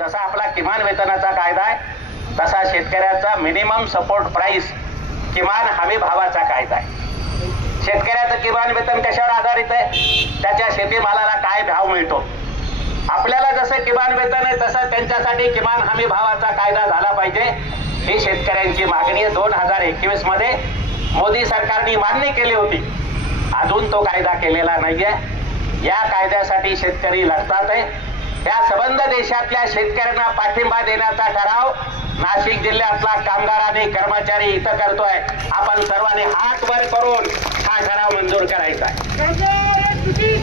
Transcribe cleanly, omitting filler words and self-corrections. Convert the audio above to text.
जसा आपला किमान वेतनाचा कायदा आहे तसा शेतकऱ्याचा मिनिमम सपोर्ट प्राइस किमान हमी भावाचा कायदा आहे। शेतकऱ्याचं किमान वेतन कशावर आधारित आहे? त्याच्या शेतीमालाला काय भाव मिळतो। आपल्याला जसं किमान वेतन आहे तसं त्यांच्यासाठी किमान हमी भावाचा कायदा झाला पाहिजे, ही शेतकऱ्यांची मागणी 2021 मध्ये मोदी सरकारने मान्य केली होती। अजून तो कायदा केलेला नाहीये। या कायद्यासाठी शेतकरी लढतात आहे। या संबंध देशातल्या शेतकऱ्यांना पाठिंबा देण्याचा ठराव नाशिक जिल्ह्यातला कामगार आणि कर्मचारी इथं करतोय। आपण सर्वांनी हात वर करून हा ठराव मंजूर करायचा आहे।